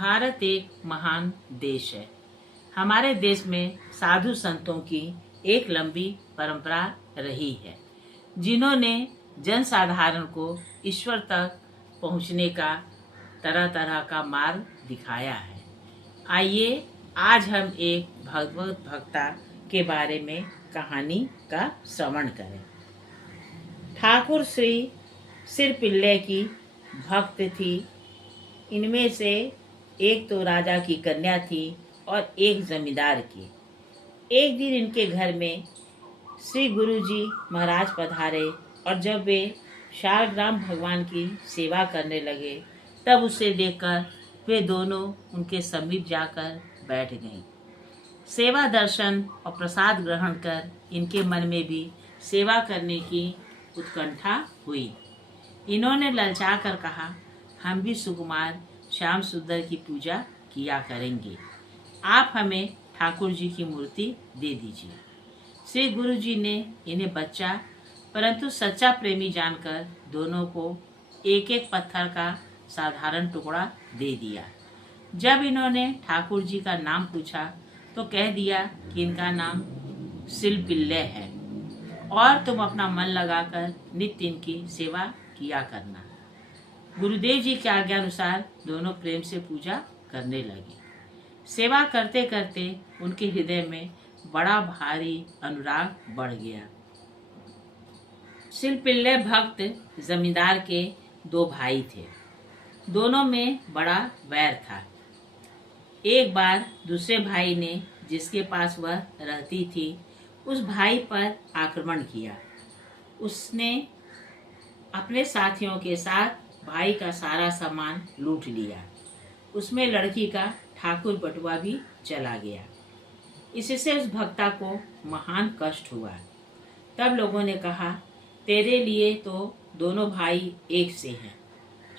भारत एक महान देश है। हमारे देश में साधु संतों की एक लंबी परंपरा रही है, जिन्होंने जन साधारण को ईश्वर तक पहुंचने का तरह तरह का मार्ग दिखाया है। आइए आज हम एक भगवत भक्ता के बारे में कहानी का श्रवण करें। ठाकुर श्री सिर पिल्ले की भक्त थी। इनमें से एक तो राजा की कन्या थी और एक जमींदार की। एक दिन इनके घर में श्री गुरुजी महाराज पधारे और जब वे शालग्राम भगवान की सेवा करने लगे तब उसे देखकर वे दोनों उनके समीप जाकर बैठ गईं। सेवा दर्शन और प्रसाद ग्रहण कर इनके मन में भी सेवा करने की उत्कंठा हुई। इन्होंने ललचा कर कहा, हम भी सुकुमार श्याम सुंदर की पूजा किया करेंगे, आप हमें ठाकुर जी की मूर्ति दे दीजिए। श्री गुरु जी ने इन्हें बच्चा परंतु सच्चा प्रेमी जानकर दोनों को एक एक पत्थर का साधारण टुकड़ा दे दिया। जब इन्होंने ठाकुर जी का नाम पूछा तो कह दिया कि इनका नाम सिल पिल्ले है और तुम अपना मन लगाकर नित्य इनकी सेवा किया करना। गुरुदेव जी की आज्ञा अनुसार दोनों प्रेम से पूजा करने लगे। सेवा करते करते उनके हृदय में बड़ा भारी अनुराग बढ़ गया। सिलपिल्ले भक्त जमींदार के दो भाई थे। दोनों में बड़ा वैर था। एक बार दूसरे भाई ने, जिसके पास वह रहती थी, उस भाई पर आक्रमण किया। उसने अपने साथियों के साथ भाई का सारा सामान लूट लिया। उसमें लड़की का ठाकुर बटुआ भी चला गया। इससे उस भक्ता को महान कष्ट हुआ। तब लोगों ने कहा, तेरे लिए तो दोनों भाई एक से हैं,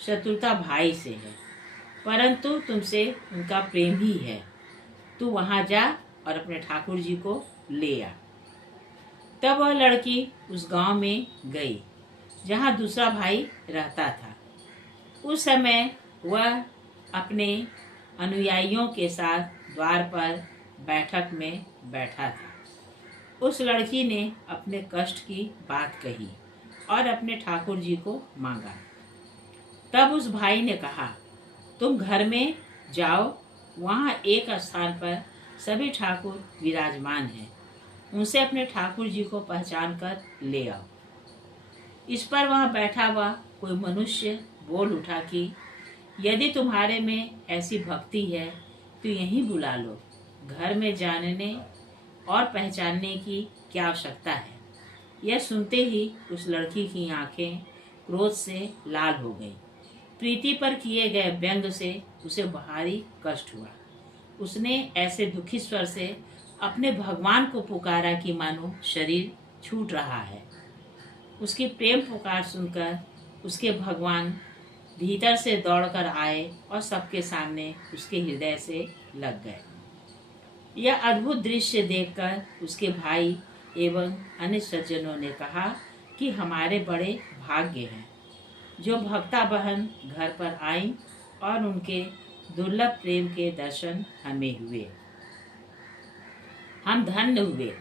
शत्रुता भाई से है, परंतु तुमसे उनका प्रेम ही है। तू वहां जा और अपने ठाकुर जी को ले आ। तब वह लड़की उस गांव में गई जहां दूसरा भाई रहता था। उस समय वह अपने अनुयायियों के साथ द्वार पर बैठक में बैठा था। उस लड़की ने अपने कष्ट की बात कही और अपने ठाकुर जी को मांगा। तब उस भाई ने कहा, तुम घर में जाओ, वहाँ एक स्थान पर सभी ठाकुर विराजमान हैं, उनसे अपने ठाकुर जी को पहचान कर ले आओ। इस पर वहाँ बैठा हुआ कोई मनुष्य बोल उठा कि यदि तुम्हारे में ऐसी भक्ति है तो यहीं बुला लो, घर में जानने और पहचानने की क्या आवश्यकता है। यह सुनते ही उस लड़की की आंखें क्रोध से लाल हो गईं। प्रीति पर किए गए व्यंग से उसे भारी कष्ट हुआ। उसने ऐसे दुखी स्वर से अपने भगवान को पुकारा कि मानो शरीर छूट रहा है। उसकी प्रेम पुकार सुनकर उसके भगवान भीतर से दौड़कर आए और सबके सामने उसके हृदय से लग गए। यह अद्भुत दृश्य देखकर उसके भाई एवं अन्य सज्जनों ने कहा कि हमारे बड़े भाग्य हैं जो भक्ता बहन घर पर आई और उनके दुर्लभ प्रेम के दर्शन हमें हुए। हम धन्य हुए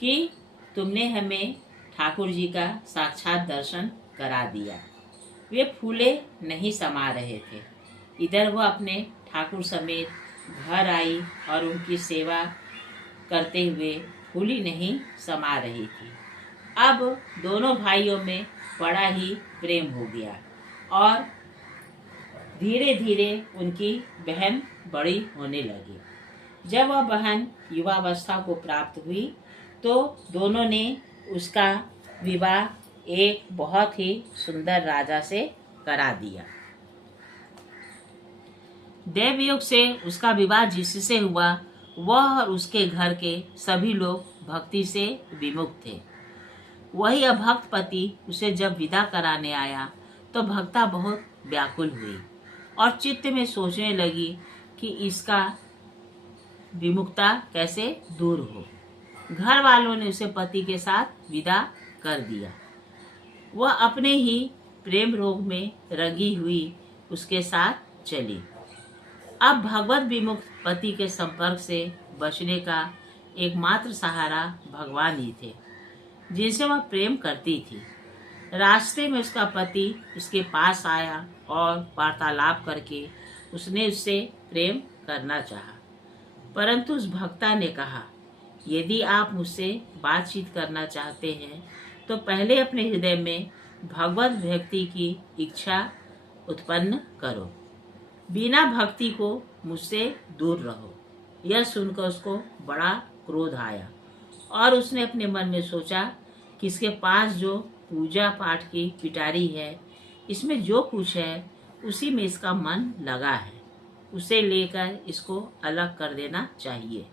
कि तुमने हमें ठाकुर जी का साक्षात दर्शन करा दिया। वे फूले नहीं समा रहे थे। इधर वह अपने ठाकुर समेत घर आई और उनकी सेवा करते हुए फूली नहीं समा रही थी। अब दोनों भाइयों में बड़ा ही प्रेम हो गया और धीरे धीरे उनकी बहन बड़ी होने लगी। जब वह बहन युवावस्था को प्राप्त हुई तो दोनों ने उसका विवाह एक बहुत ही सुंदर राजा से करा दिया। देवयोग से उसका विवाह जिससे हुआ वह और उसके घर के सभी लोग भक्ति से विमुख थे। वही अभक्त पति उसे जब विदा कराने आया तो भक्ता बहुत व्याकुल हुई और चित्त में सोचने लगी कि इसका विमुखता कैसे दूर हो। घर वालों ने उसे पति के साथ विदा कर दिया। वह अपने ही प्रेम रोग में रंगी हुई उसके साथ चली। अब भगवत विमुख पति के संपर्क से बचने का एकमात्र सहारा भगवान ही थे, जिनसे वह प्रेम करती थी। रास्ते में उसका पति उसके पास आया और वार्तालाप करके उसने उससे प्रेम करना चाहा, परंतु उस भक्ता ने कहा, यदि आप मुझसे बातचीत करना चाहते हैं तो पहले अपने हृदय में भगवत भक्ति की इच्छा उत्पन्न करो। बिना भक्ति को मुझसे दूर रहो। यह सुनकर उसको बड़ा क्रोध आया और उसने अपने मन में सोचा कि इसके पास जो पूजा पाठ की पिटारी है, इसमें जो कुछ है उसी में इसका मन लगा है, उसे लेकर इसको अलग कर देना चाहिए।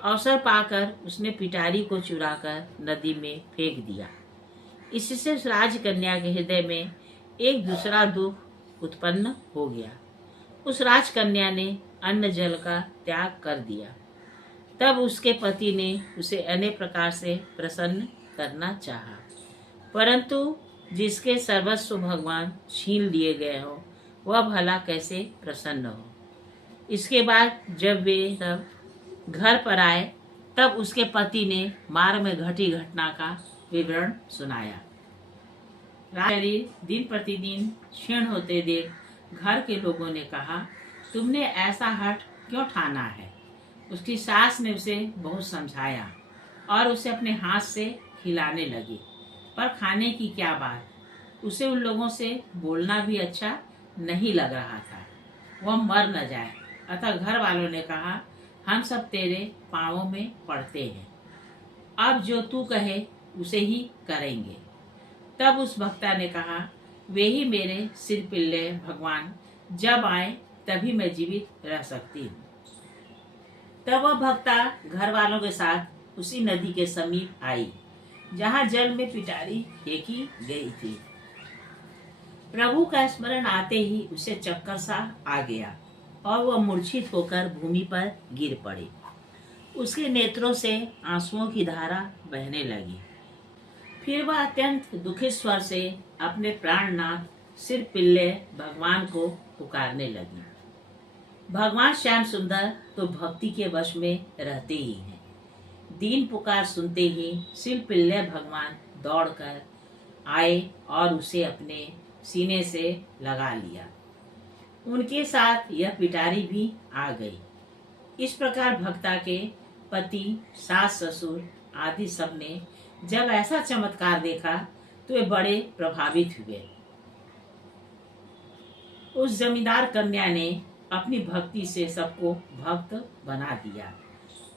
अवसर पाकर उसने पिटारी को चुराकर नदी में फेंक दिया। इससे उस राजकन्या के हृदय में एक दूसरा दुख उत्पन्न हो गया। उस राजकन्या ने अन्न जल का त्याग कर दिया। तब उसके पति ने उसे अनेक प्रकार से प्रसन्न करना चाहा, परंतु जिसके सर्वस्व भगवान छीन लिए गए हो वह भला कैसे प्रसन्न हो। इसके बाद जब वे सब घर पर आए तब उसके पति ने मार्ग में घटी घटना का विवरण सुनाया। शरीर दिन प्रतिदिन क्षीण होते देख घर के लोगों ने कहा, तुमने ऐसा हठ क्यों ठाना है। उसकी सास ने उसे बहुत समझाया और उसे अपने हाथ से खिलाने लगी, पर खाने की क्या बात। उसे उन लोगों से बोलना भी अच्छा नहीं लग रहा था, वह मर न जाए। अतः घर वालों ने कहा, हम सब तेरे पाँवों में पड़ते हैं, अब जो तू कहे उसे ही करेंगे। तब उस भक्ता ने कहा, वे ही मेरे सिर पिल्ले भगवान, जब आए तभी मैं जीवित रह सकती हूँ। तब वह भक्ता घर वालों के साथ उसी नदी के समीप आई जहाँ जल में पिटारी फेंकी गई थी। प्रभु का स्मरण आते ही उसे चक्कर सा आ गया और वह मूर्छित होकर भूमि पर गिर पड़ी। उसके नेत्रों से आंसुओं की धारा बहने लगी। फिर वह अत्यंत दुखित स्वर से अपने प्राणनाथ सिर पिल्ले भगवान को पुकारने लगी। भगवान श्याम सुंदर तो भक्ति के वश में रहते ही हैं। दीन पुकार सुनते ही सिर पिल्ले भगवान दौड़कर आए और उसे अपने सीने से लगा लिया। उनके साथ यह पिटारी भी आ गई। इस प्रकार भक्ता के पति, सास, ससुर आदि सब ने जब ऐसा चमत्कार देखा तो वे बड़े प्रभावित हुए। उस जमींदार कन्या ने अपनी भक्ति से सबको भक्त बना दिया।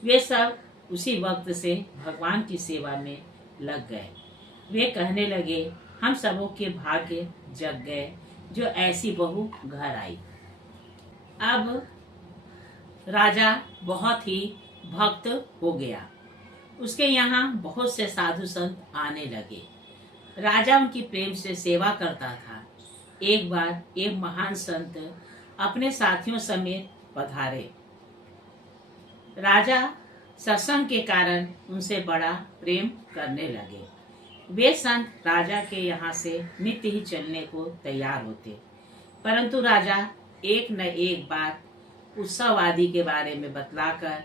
वे सब उसी वक्त से भगवान की सेवा में लग गए। वे कहने लगे, हम सबों के भाग्य जग गए जो ऐसी बहू घर आई। अब राजा बहुत ही भक्त हो गया। उसके यहाँ बहुत से साधु संत आने लगे। राजा उनकी प्रेम से सेवा करता था। एक बार एक महान संत अपने साथियों समेत पधारे। राजा सत्संग के कारण उनसे बड़ा प्रेम करने लगे। वे संत राजा के यहाँ से नित्य ही चलने को तैयार होते, परंतु राजा एक न एक बार उत्सव आदि के बारे में बतलाकर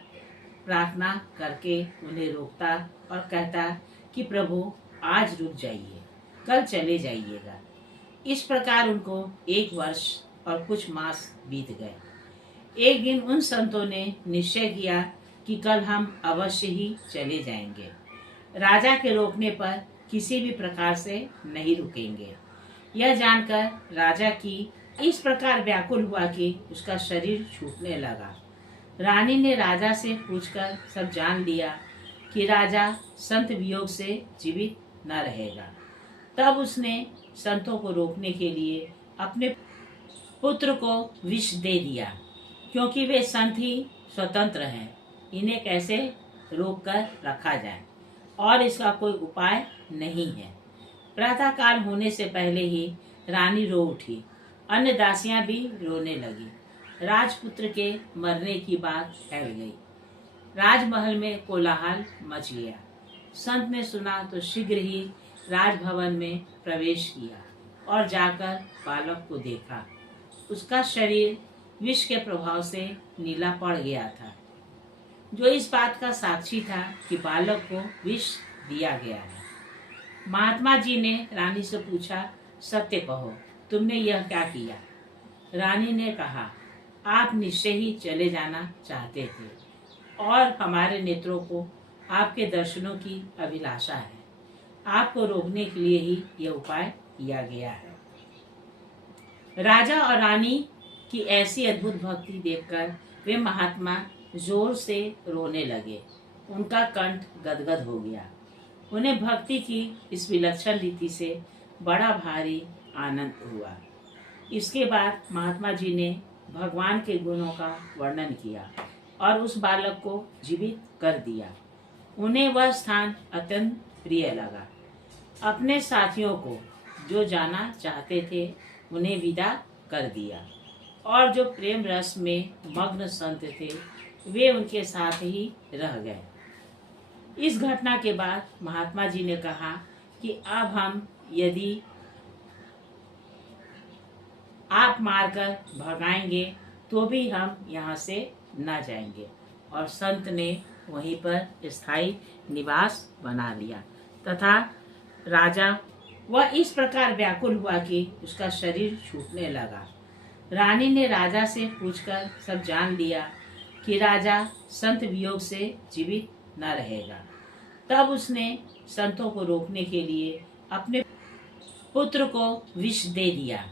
प्रार्थना करके उन्हें रोकता और कहता कि प्रभु आज रुक जाइए, कल चले जाइएगा। इस प्रकार उनको 1 वर्ष और कुछ मास बीत गए। एक दिन उन संतों ने निश्चय किया कि कल हम अवश्य ही चले जाएंगे। राजा के रोकने पर किसी भी प्रकार से नहीं रुकेंगे। यह जानकर राजा की इस प्रकार व्याकुल हुआ कि उसका शरीर छूटने लगा। रानी ने राजा से पूछकर सब जान लिया कि राजा संत वियोग से जीवित न रहेगा। तब उसने संतों को रोकने के लिए अपने पुत्र को विष दे दिया, क्योंकि वे संत ही स्वतंत्र हैं, इन्हें कैसे रोक कर रखा जाए और इसका कोई उपाय नहीं है। प्रातः काल होने से पहले ही रानी रो उठी। अन्य दासियां भी रोने लगी। राजपुत्र के मरने की बात फैल गई। राजमहल में कोलाहल मच गया। संत ने सुना तो शीघ्र ही राजभवन में प्रवेश किया और जाकर बालक को देखा। उसका शरीर विष के प्रभाव से नीला पड़ गया था, जो इस बात का साक्षी था कि बालक को विष दिया गया है। महात्मा जी ने रानी से पूछा, सत्य कहो, तुमने यह क्या किया? रानी ने कहा, आप निश्चय ही चले जाना चाहते थे और हमारे नेत्रों को आपके दर्शनों की अभिलाषा है। आपको रोकने के लिए ही यह उपाय किया गया है। राजा और रानी की ऐसी अद्भुत भक्ति देखकर वे महात्मा जोर से रोने लगे। उनका कंठ गदगद हो गया। उन्हें भक्ति की इस विलक्षण रीति से बड़ा भारी आनंद हुआ। इसके बाद महात्मा जी ने भगवान के गुणों का वर्णन किया और उस बालक को जीवित कर दिया। उन्हें वह स्थान अत्यंत प्रिय लगा। अपने साथियों को जो जाना चाहते थे उन्हें विदा कर दिया और जो प्रेम रस में मग्न संत थे वे उनके साथ ही रह गए। इस घटना के बाद महात्मा जी ने कहा कि अब हम यदि आप मारकर भगाएंगे तो भी हम यहाँ से न जाएंगे। और संत ने वहीं पर स्थायी निवास बना लिया तथा राजा वह इस प्रकार व्याकुल हुआ कि उसका शरीर छूटने लगा। रानी ने राजा से पूछकर सब जान लिया कि राजा संत वियोग से जीवित न रहेगा। तब उसने संतों को रोकने के लिए अपने पुत्र को विष दे दिया,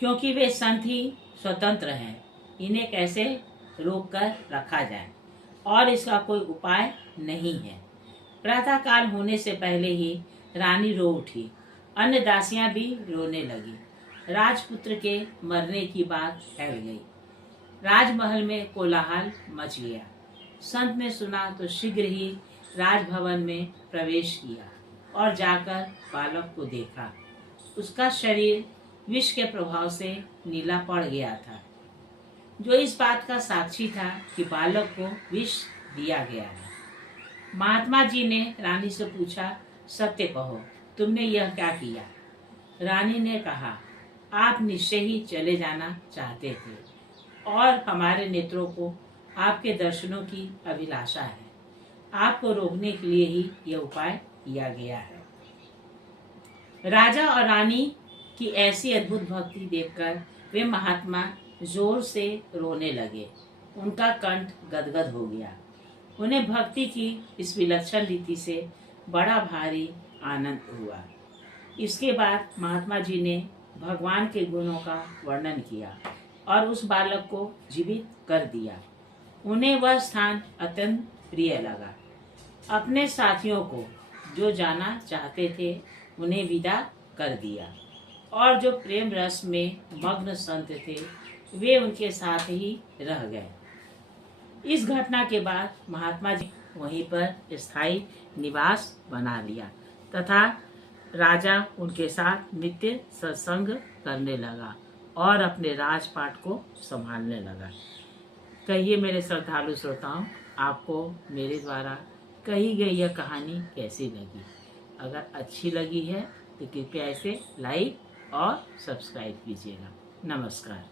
क्योंकि वे संत ही स्वतंत्र हैं। इन्हें कैसे रोक कर रखा जाए और इसका कोई उपाय नहीं है। प्रातः काल होने से पहले ही रानी रो उठी। अन्य दासियां भी रोने लगी। राजपुत्र के मरने की बात फैल गई। राजमहल में कोलाहल मच गया। संत ने सुना तो शीघ्र ही राजभवन में प्रवेश किया और जाकर बालक को देखा। उसका शरीर विष के प्रभाव से नीला पड़ गया था, जो इस बात का साक्षी था कि बालक को विष दिया गया है। महात्मा जी ने रानी से पूछा, सत्य कहो, तुमने यह क्या किया? रानी ने कहा, आप निश्चय ही चले जाना चाहते थे और हमारे नेत्रों को आपके दर्शनों की अभिलाषा है। आपको रोकने के लिए ही यह उपाय किया गया है। राजा और रानी की ऐसी अद्भुत भक्ति देखकर वे महात्मा जोर से रोने लगे। उनका कंठ गदगद हो गया। उन्हें भक्ति की इस विलक्षण रीति से बड़ा भारी आनंद हुआ। इसके बाद महात्मा जी ने भगवान के गुणों का वर्णन किया और उस बालक को जीवित कर दिया। उन्हें वह स्थान अत्यंत प्रिय लगा। अपने साथियों को जो जाना चाहते थे उन्हें विदा कर दिया और जो प्रेम रस में मग्न संत थे वे उनके साथ ही रह गए। इस घटना के बाद महात्मा जी वहीं पर स्थायी निवास बना लिया तथा राजा उनके साथ नित्य सत्संग करने लगा और अपने राजपाट को संभालने लगा। कहिए मेरे श्रद्धालु श्रोताओं, आपको मेरे द्वारा कही गई यह कहानी कैसी लगी? अगर अच्छी लगी है तो कृपया इसे लाइक और सब्सक्राइब कीजिएगा। नमस्कार।